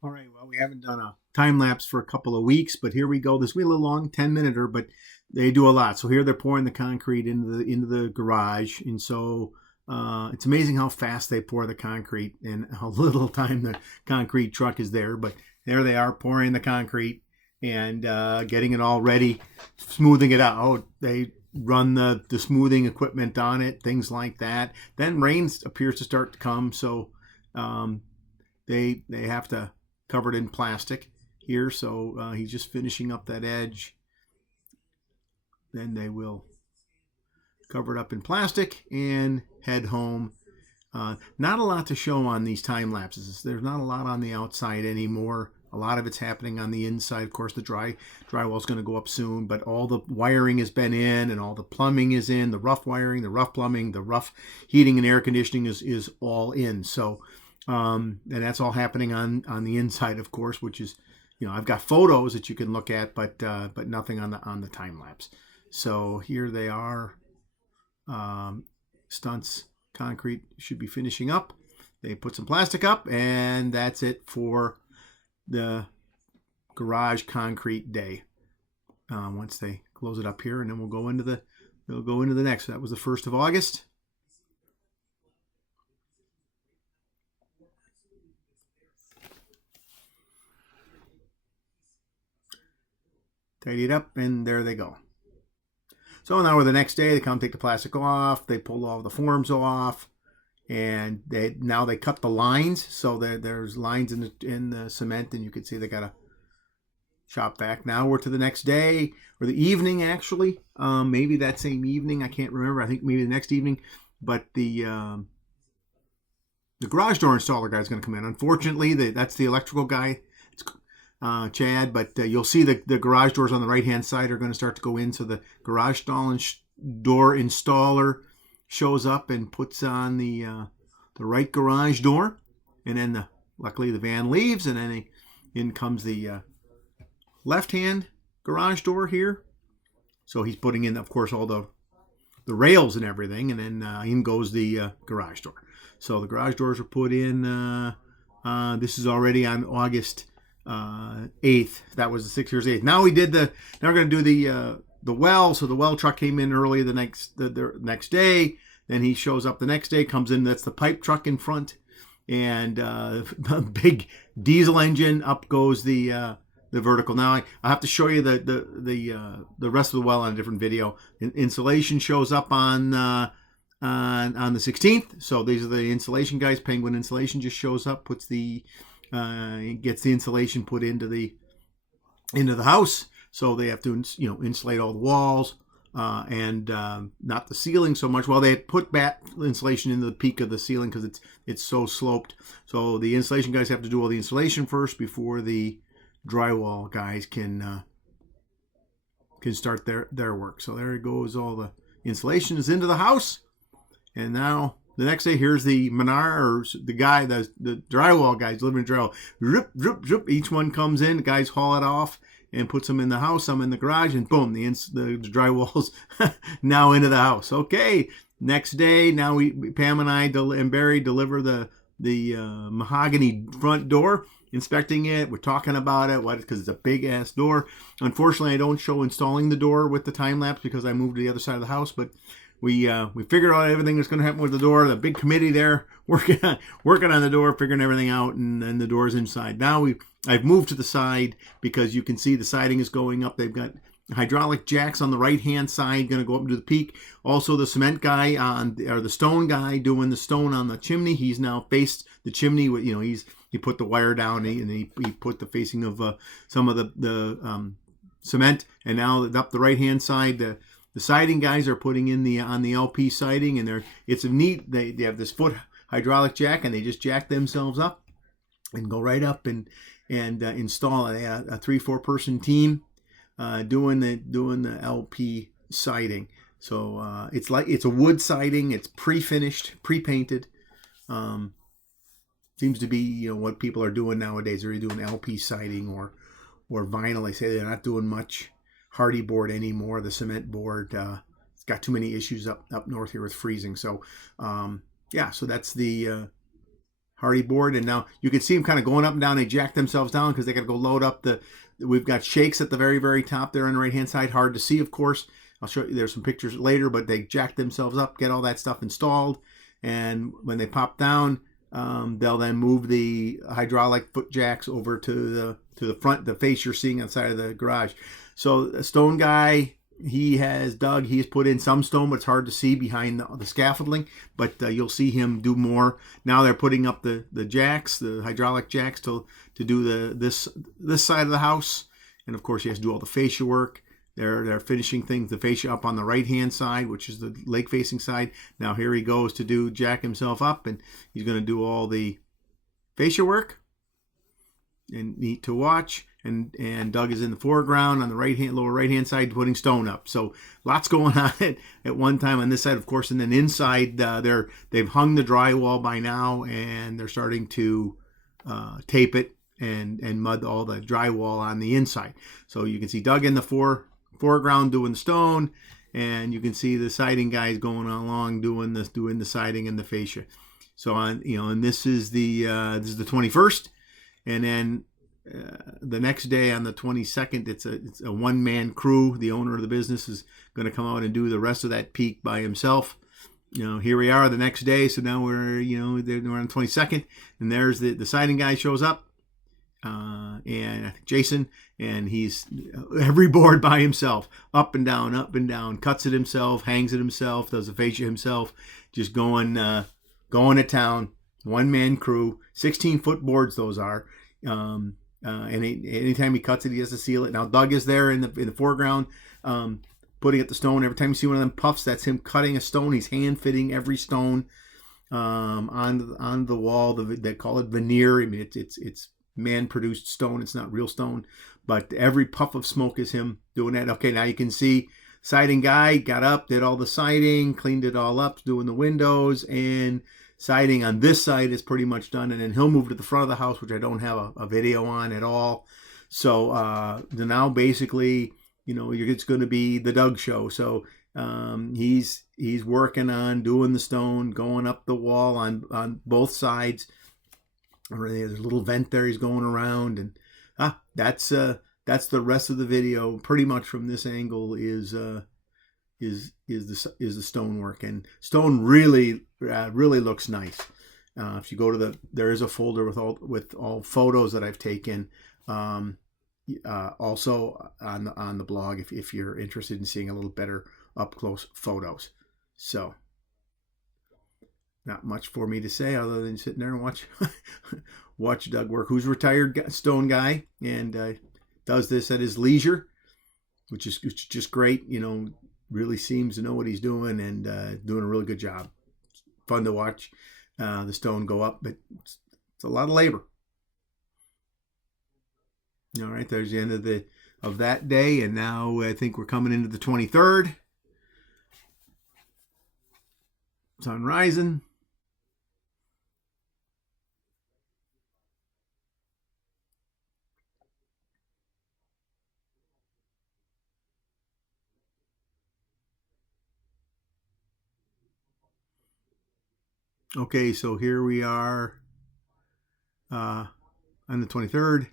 All right. Well, we haven't done a time lapse for a couple of weeks, but here we go. This will be a little long, 10-minute, but they do a lot. So here they're pouring the concrete into the garage, and so it's amazing how fast they pour the concrete and how little time the concrete truck is there. But there they are pouring the concrete and getting it all ready, smoothing it out. Oh, they run the smoothing equipment on it, things like that. Then rain appears to start to come, so um, they have to covered in plastic here. So he's just finishing up that edge. Then they will cover it up in plastic and head home. Not a lot to show on these time lapses. There's not a lot on the outside anymore. A lot of it's happening on the inside. Of course, the drywall is going to go up soon, but all the wiring has been in, and all the plumbing is in. The rough wiring, the rough plumbing, the rough heating and air conditioning is all in. So and that's all happening on the inside, of course, which is, I've got photos that you can look at, but nothing on the time lapse. So here they are. Stunts concrete should be finishing up. They put some plastic up, and that's it for the garage concrete day. Once they close it up here, and then they'll go into the next. So that was the 1st of August. Tidy it up, and there they go. So now, the next day, they come take the plastic off. They pull all the forms off, and they cut the lines. So there's lines in the cement, and you can see they got to chop back. Now we're to the next day, or the evening, actually. Maybe that same evening. I can't remember. I think maybe the next evening. But the garage door installer guy is going to come in. Unfortunately, that's the electrical guy. It's Chad, but you'll see the garage doors on the right-hand side are going to start to go in. So the garage door installer shows up and puts on the right garage door, and then luckily the van leaves, and then in comes the left-hand garage door here. So he's putting in, of course, all the rails and everything, and then in goes the garage door. So the garage doors are put in. This is already on August 8th. That was the 6 years 8th. Now we're going to do the well. So the well truck came in early the next day. Then he shows up the next day, comes in. That's the pipe truck in front, and a big diesel engine. Up goes the vertical. Now I have to show you the rest of the well on a different video. Insulation shows up on the 16th. So these are the insulation guys. Penguin Insulation just shows up, gets the insulation put into the house. So they have to insulate all the walls and not the ceiling so much. Well, they had put back insulation into the peak of the ceiling because it's so sloped. So the insulation guys have to do all the insulation first before the drywall guys can start their work. So there it goes. All the insulation is into the house, and now the next day, here's the Menard, or the guy, the drywall guys delivering drywall. Rip, rip, rip. Each one comes in. The guys haul it off and puts them in the house. I'm in the garage, and boom, the drywall's now into the house. Okay, next day, now Pam and I and Barry deliver the mahogany front door. Inspecting it, we're talking about it, because it's a big ass door. Unfortunately, I don't show installing the door with the time lapse because I moved to the other side of the house, but we figured out everything that's going to happen with the door. The big committee there working on the door, figuring everything out, and then the door's inside. Now I've moved to the side because you can see the siding is going up. They've got hydraulic jacks on the right hand side, going to go up to the peak. Also, the cement guy or the stone guy doing the stone on the chimney. He's now faced the chimney with he put the wire down, and he put the facing of some of the cement, and now up the right hand side the siding guys are putting in on the LP siding, and it's a neat. They have this foot hydraulic jack, and they just jack themselves up and go right up and install it. A 3-4 person team doing the LP siding. So it's a wood siding. It's pre-finished, pre-painted. Seems to be what people are doing nowadays. They're doing LP siding or vinyl. They say they're not doing much hardy board anymore. The cement board, it's got too many issues up north here with freezing. So so that's the hardy board. And now you can see them kind of going up and down. They jack themselves down because they got to go load up the. We've got shakes at the very, very top there on the right hand side. Hard to see, of course. I'll show you. There's some pictures later, but they jack themselves up, get all that stuff installed, and when they pop down, they'll then move the hydraulic foot jacks over to the front, the face you're seeing outside of the garage. So the stone guy, he's put in some stone, but it's hard to see behind the scaffolding, but you'll see him do more. Now they're putting up the jacks, the hydraulic jacks to do this side of the house, and of course he has to do all the fascia work. They're finishing things, the fascia up on the right-hand side, which is the lake-facing side. Now here he goes to jack himself up, and he's going to do all the fascia work. And neat to watch. And Doug is in the foreground on the lower right-hand side, putting stone up. So lots going on at one time on this side, of course. And then inside, they've hung the drywall by now, and they're starting to tape it and mud all the drywall on the inside. So you can see Doug in the foreground doing the stone, and you can see the siding guys going along doing the siding and the fascia. So and this is the 21st, and then the next day on the 22nd, it's a one-man crew. The owner of the business is going to come out and do the rest of that peak by himself. Here we are the next day. So now we're on the 22nd, and there's the siding guy shows up. And I think Jason, and he's every board by himself, up and down, cuts it himself, hangs it himself, does the fascia himself, just going to town. One-man crew, 16-foot boards those are. And anytime he cuts it, he has to seal it. Now Doug is there in the foreground, putting at the stone. Every time you see one of them puffs, that's him cutting a stone. He's hand fitting every stone on the wall. They call it veneer. I mean, it's man-produced stone. It's not real stone, but every puff of smoke is him doing that. Okay, now you can see siding guy got up, did all the siding, cleaned it all up, doing the windows, and siding on this side is pretty much done. And then he'll move to the front of the house, which I don't have a video on at all. So now basically, it's going to be the Doug show. So he's working on doing the stone, going up the wall on both sides. There's a little vent there he's going around, and that's the rest of the video. Pretty much from this angle is the stonework, and stone really looks nice. If you go there is a folder with all photos that I've taken. Also on the blog if you're interested in seeing a little better up close photos. So. Not much for me to say other than sitting there and watch Doug work, who's a retired stone guy and does this at his leisure, which is just great. Really seems to know what he's doing and doing a really good job. Fun to watch the stone go up, but it's a lot of labor. All right, there's the end of that day, and now I think we're coming into the 23rd. Sun rising. Okay, so here we are on the 23rd,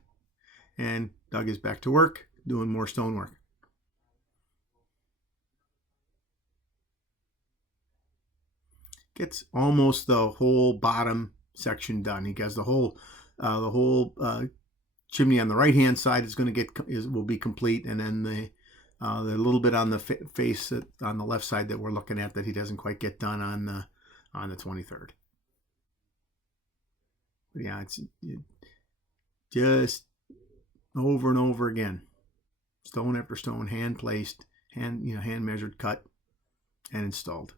and Doug is back to work doing more stonework. Gets almost the whole bottom section done. He gets the whole chimney on the right hand side will be complete, and then the little bit on the face on the left side that we're looking at that he doesn't quite get done on the 23rd. But yeah, it's just over and over again, stone after stone, hand placed, hand measured, cut, and installed.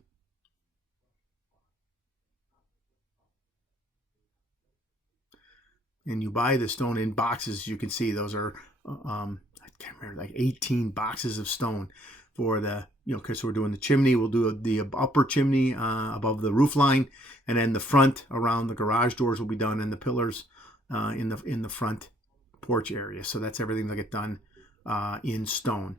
And you buy the stone in boxes. You can see those are I can't remember, like 18 boxes of stone for the because we're doing the chimney. We'll do the upper chimney above the roof line, and then the front around the garage doors will be done, and the pillars in the front porch area. So that's everything that'll get done in stone.